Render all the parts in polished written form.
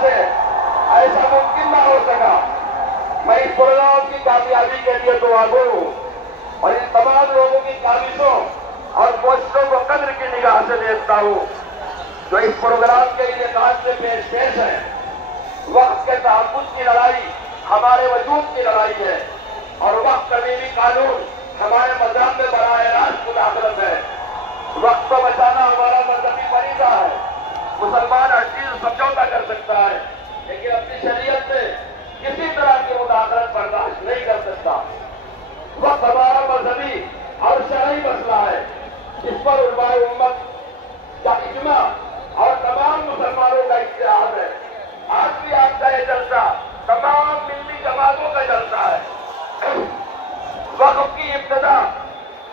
سے ایسا ممکن نہ ہو سکا. میں اس پروگرام کی کامیابی کے لیے دعا گو ہوں اور ان تمام لوگوں کی کاوشوں اور کوششوں کو قدر کی نگاہ سے دیکھتا ہوں جو اس پروگرام کے انعقاد سے پیش ہے. وقت کے تحفظ کی لڑائی ہمارے وجود کی لڑائی ہے اور وقت تمیمی قانون ہمارے مذہب میں براہ راست مداخلت ہے. وقت کو بچانا ہمارا مذہبی فریضہ ہے. مسلمان ہر چیز سمجھوتا کر سکتا ہے لیکن اپنی شریعت میں کسی طرح کی مداخلت برداشت نہیں کر سکتا. وقت ہمارا مذہبی اور شرعی مسئلہ ہے. اس پر علماء امت کا اجماع اور تمام مسلمانوں کا اتحاد ہے. آج بھی آپ کا یہ جلسہ تمام ملی جماعتوں کا جلسہ ہے. وقت کی ابتدا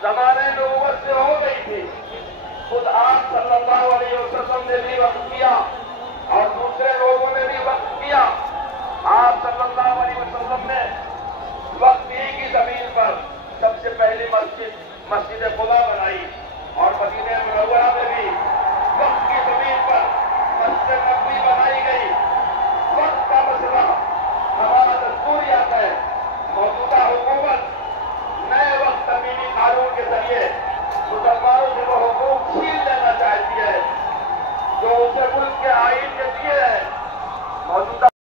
زمانے نبوت سے ہو گئی تھی. خود آپ صلی اللہ علیہ وسلم نے بھی وقت کیا اور دوسرے لوگوں نے بھی وقت کیا. آپ صلی اللہ علیہ وسلم نے وقت ہی کی زمین پر سب سے پہلی مسجد خدا بنائی اور مدینہ منورہ میں بھی وقت کی زمین پر مسجد نبوی بنائی گئی. وقت کا مسئلہ ہمارا دستوریات ہے. موجودہ حکومت نئے وقت تمیمی قانون کے ذریعے مسلمانوں سے وہ حقوق چھین لینا چاہتی ہے جو اسے ملک کے آئین کے دیے ہیں. موجودہ